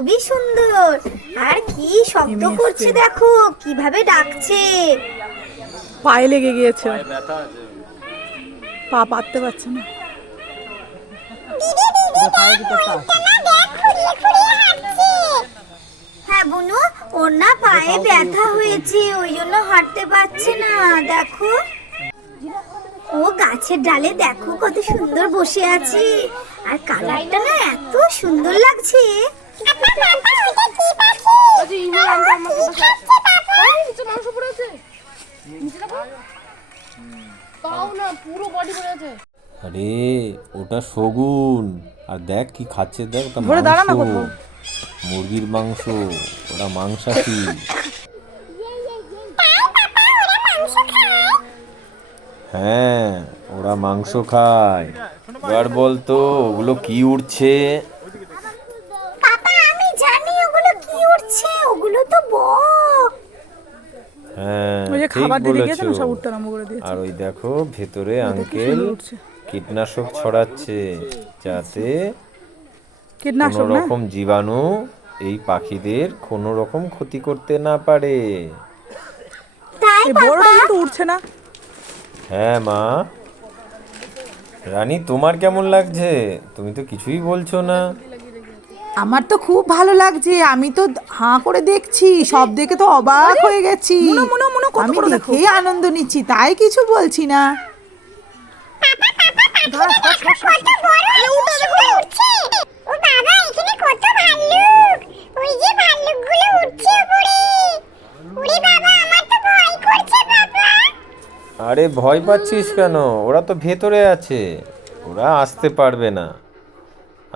খুবই সুন্দর। আর কি শব্দ করছে দেখো, কিভাবে ডাকছে। পায়ে লেগে গিয়েছে, পা পাততে পারছে না। হ্যাঁ বুনু, ওর না পায়ে ব্যথা হয়েছে, ওই জন্য হাঁটতে পারছে না। দেখো, ও গাছের ডালে দেখো কত সুন্দর বসে আছে, আর কালারটা না এত সুন্দর লাগছে। আরে ওটা শগুন, আর দেখ কি খাচ্ছে, দেখ ওটা ধরে দাঁড়া না মাংস, কোথাও। মুরগির মাংস, ওরা মাংসাশী। হ্যাঁ, ওরা মাংস খায়। এবার বলতো ওগুলো কি উড়ছে? পাপা আমি জানি ওগুলো কি উঠছে, ওগুলো তো বক। হ্যাঁ ওই যে ঠিক খাবার দিতে গিয়েছে বলেছো। না, সব উঠতে আরম্ভ করে দিয়েছে। আর ওই দেখো ভেতরে দেখো কি আঙ্কেল সুন্দর উঠছে। কীটনাশক ছড়াচ্ছে, যাতে কোনো কীটনাশক না? রকম জীবাণু এই পাখিদের কোনো রকম ক্ষতি করতে না পারে। তাই এই বড়টা কিন্তু উঠছে না। হ্যাঁ মা। রানী তোমার কেমন লাগছে? তুমি তো কিছুই বলছো না। আমার তো খুব ভালো লাগছে, আমি তো হাঁ করে দেখছি, সব দেখে তো অবাক হয়ে গেছি। মুনো, মুনো, মুনো, কত আমি বড় দেখো। দেখেই আনন্দ নিচ্ছি, তাই কিছু বলছি না। দাঁড়া, সর, সর, সর, সর। আরে ওটা দেখো উঠছে। ও বাবা, এখানে কত ভাল্লুক, ওই যে ভাল্লুকগুলো উঠছে উপরে। ওরে বাবা, আমার তো ভয় করছে বাবা। আরে ভয় পাচ্ছিস কেন? ওরা তো ভেতরে আছে, ওরা আসতে পারবে না।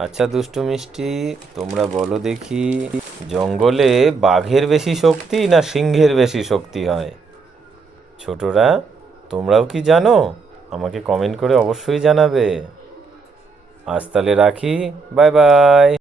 আচ্ছা দুষ্টু মিষ্টি, তোমরা বলো দেখি, জঙ্গলে বাঘের বেশি শক্তি না সিংহের বেশি শক্তি হয়? ছোটরা, তোমরাও কি জানো? আমাকে কমেন্ট করে অবশ্যই জানাবে। আজ তাহলে রাখি, বাই বাই।